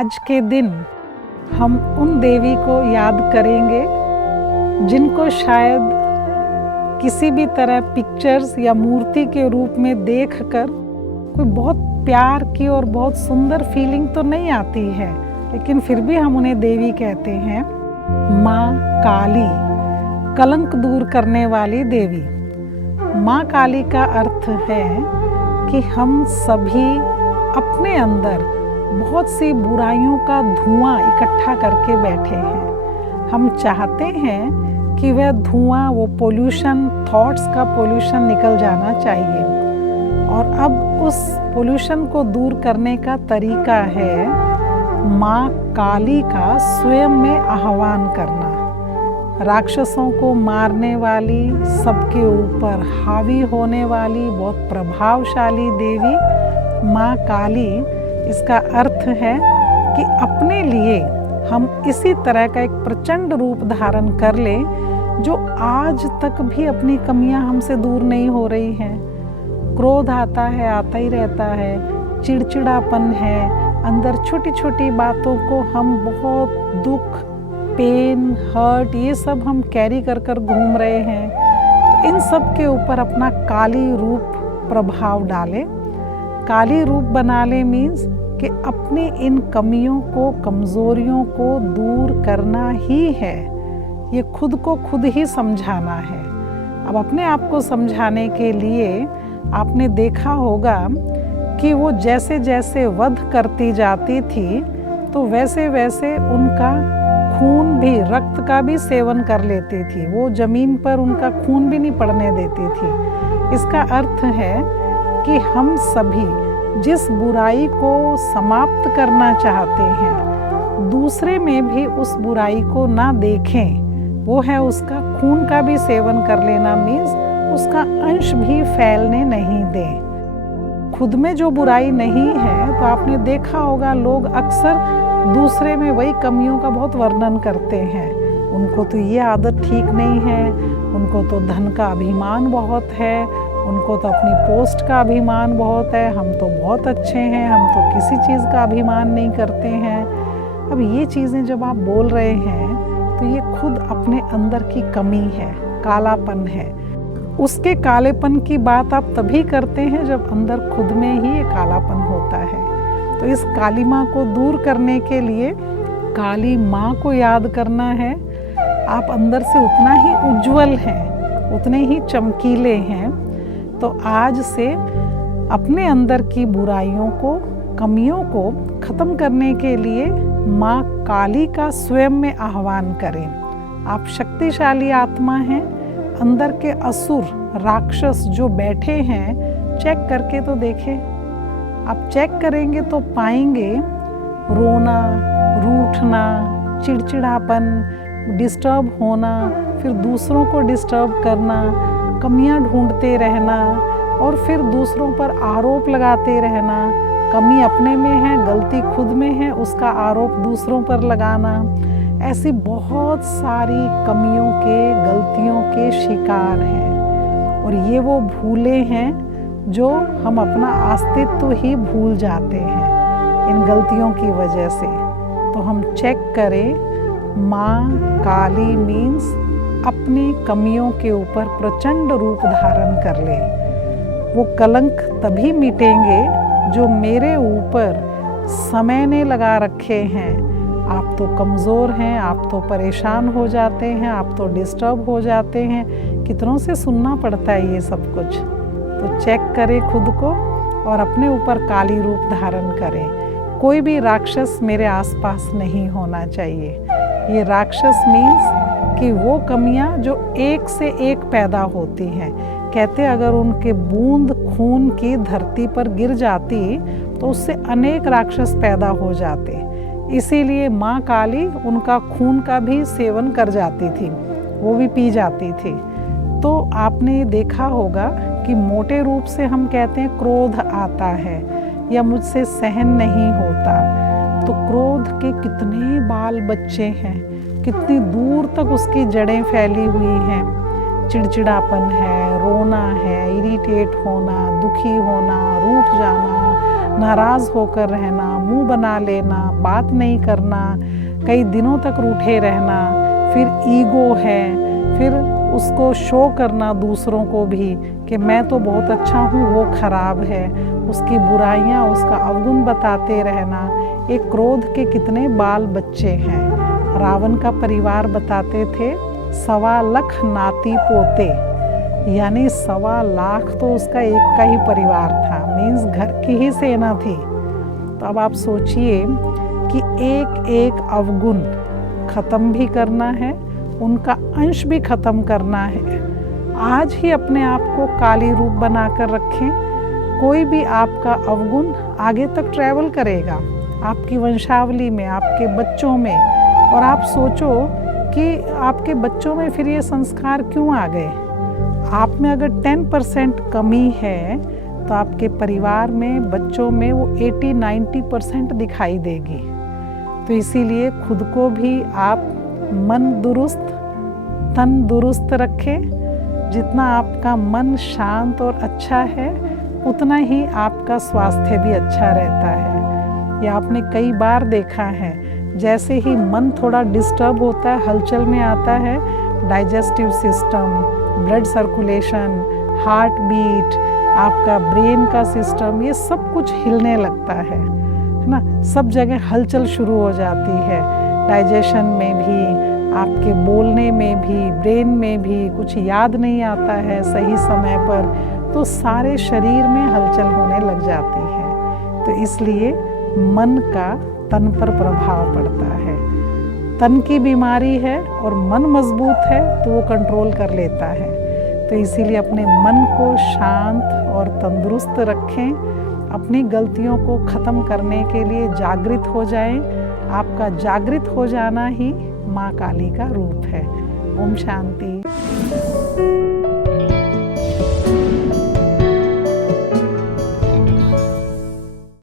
आज के दिन हम उन देवी को याद करेंगे जिनको शायद किसी भी तरह पिक्चर्स या मूर्ति के रूप में देखकर कोई बहुत प्यार की और बहुत सुंदर फीलिंग तो नहीं आती है, लेकिन फिर भी हम उन्हें देवी कहते हैं। माँ काली, कलंक दूर करने वाली देवी। माँ काली का अर्थ है कि हम सभी अपने अंदर बहुत सी बुराइयों का धुआं इकट्ठा करके बैठे हैं। हम चाहते हैं कि वह धुआं, वो पोल्यूशन, थॉट्स का पोल्यूशन निकल जाना चाहिए। और अब उस पोल्यूशन को दूर करने का तरीका है माँ काली का स्वयं में आह्वान करना। राक्षसों को मारने वाली, सबके ऊपर हावी होने वाली बहुत प्रभावशाली देवी माँ काली, इसका अर्थ है कि अपने लिए हम इसी तरह का एक प्रचंड रूप धारण कर लें जो आज तक भी अपनी कमियां हमसे दूर नहीं हो रही हैं। क्रोध आता है, आता ही रहता है, चिड़चिड़ापन है, अंदर छोटी छोटी बातों को हम बहुत दुख, पेन, हर्ट, ये सब हम कैरी कर कर घूम रहे हैं। तो इन सब के ऊपर अपना काली रूप प्रभाव डालें। काली रूप बना ले मीन्स कि अपनी इन कमियों को, कमज़ोरियों को दूर करना ही है। ये खुद को खुद ही समझाना है। अब अपने आप को समझाने के लिए आपने देखा होगा कि वो जैसे जैसे वध करती जाती थी तो वैसे वैसे उनका खून भी, रक्त का भी सेवन कर लेती थी। वो जमीन पर उनका खून भी नहीं पड़ने देती थी। इसका अर्थ है कि हम सभी जिस बुराई को समाप्त करना चाहते हैं, दूसरे में भी उस बुराई को ना देखें। वो है उसका खून का भी सेवन कर लेना मीन्स उसका अंश भी फैलने नहीं दें। खुद में जो बुराई नहीं है तो आपने देखा होगा लोग अक्सर दूसरे में वही कमियों का बहुत वर्णन करते हैं। उनको तो ये आदत ठीक नहीं है, उनको तो धन का अभिमान बहुत है, उनको तो अपनी पोस्ट का अभिमान बहुत है, हम तो बहुत अच्छे हैं, हम तो किसी चीज़ का अभिमान नहीं करते हैं। अब ये चीज़ें जब आप बोल रहे हैं तो ये खुद अपने अंदर की कमी है, कालापन है। उसके कालेपन की बात आप तभी करते हैं जब अंदर खुद में ही ये कालापन होता है। तो इस काली माँ को दूर करने के लिए काली माँ को याद करना है। आप अंदर से उतना ही उज्जवल हैं, उतने ही चमकीले हैं। तो आज से अपने अंदर की बुराइयों को, कमियों को ख़त्म करने के लिए माँ काली का स्वयं में आह्वान करें। आप शक्तिशाली आत्मा हैं। अंदर के असुर, राक्षस जो बैठे हैं, चेक करके तो देखें। आप चेक करेंगे तो पाएंगे रोना, रूठना, चिड़चिड़ापन, डिस्टर्ब होना, फिर दूसरों को डिस्टर्ब करना, कमियां ढूंढते रहना और फिर दूसरों पर आरोप लगाते रहना। कमी अपने में है, गलती खुद में है, उसका आरोप दूसरों पर लगाना। ऐसी बहुत सारी कमियों के, गलतियों के शिकार हैं। और ये वो भूले हैं जो हम अपना अस्तित्व ही भूल जाते हैं इन गलतियों की वजह से। तो हम चेक करें, माँ काली मीन्स अपनी कमियों के ऊपर प्रचंड रूप धारण कर ले। वो कलंक तभी मिटेंगे जो मेरे ऊपर समय ने लगा रखे हैं। आप तो कमज़ोर हैं, आप तो परेशान हो जाते हैं, आप तो डिस्टर्ब हो जाते हैं। कितनों से सुनना पड़ता है ये सब कुछ। तो चेक करें खुद को और अपने ऊपर काली रूप धारण करें। कोई भी राक्षस मेरे आसपास नहीं होना चाहिए। ये राक्षस मीन्स कि वो कमियां जो एक से एक पैदा होती हैं। कहते अगर उनके बूंद खून की धरती पर गिर जाती तो उससे अनेक राक्षस पैदा हो जाते। इसीलिए माँ काली उनका खून का भी सेवन कर जाती थी, वो भी पी जाती थी। तो आपने देखा होगा कि मोटे रूप से हम कहते हैं क्रोध आता है या मुझसे सहन नहीं होता। तो क्रोध के कितने बाल बच्चे हैं, कितनी दूर तक उसकी जड़ें फैली हुई हैं। चिड़चिड़ापन है, रोना है, इरिटेट होना, दुखी होना, रूठ जाना, नाराज़ होकर रहना, मुंह बना लेना, बात नहीं करना, कई दिनों तक रूठे रहना, फिर ईगो है, फिर उसको शो करना दूसरों को भी कि मैं तो बहुत अच्छा हूँ, वो खराब है, उसकी बुराइयाँ, उसका अवगुण बताते रहना। एक क्रोध के कितने बाल बच्चे हैं। रावण का परिवार बताते थे 1.25 लाख नाती पोते, यानी 1.25 लाख तो उसका एक का ही परिवार था, मीन्स घर की ही सेना थी। तो अब आप सोचिए कि एक एक अवगुण खत्म भी करना है, उनका अंश भी खत्म करना है। आज ही अपने आप को काली रूप बनाकर रखें, कोई भी आपका अवगुण आगे तक ट्रैवल करेगा आपकी वंशावली में, आपके बच्चों में। और आप सोचो कि आपके बच्चों में फिर ये संस्कार क्यों आ गए। आप में अगर 10% कमी है तो आपके परिवार में, बच्चों में वो 80-90% दिखाई देगी। तो इसीलिए खुद को भी आप मन दुरुस्त, तन दुरुस्त रखें। जितना आपका मन शांत और अच्छा है, उतना ही आपका स्वास्थ्य भी अच्छा रहता है। यह आपने कई बार देखा है, जैसे ही मन थोड़ा डिस्टर्ब होता है, हलचल में आता है, digestive system, blood circulation, heart beat, आपका ब्रेन का सिस्टम, ये सब कुछ हिलने लगता है ना। सब जगह हलचल शुरू हो जाती है, डाइजेशन में भी, आपके बोलने में भी, ब्रेन में भी। कुछ याद नहीं आता है सही समय पर, तो सारे शरीर में हलचल होने लग जाती है। तो इसलिए मन का तन पर प्रभाव पड़ता है। तन की बीमारी है और मन मजबूत है तो वो कंट्रोल कर लेता है। तो इसीलिए अपने मन को शांत और तंदुरुस्त रखें। अपनी गलतियों को ख़त्म करने के लिए जागृत हो जाएं। आपका जागृत हो जाना ही माँ काली का रूप है। ओम शांति।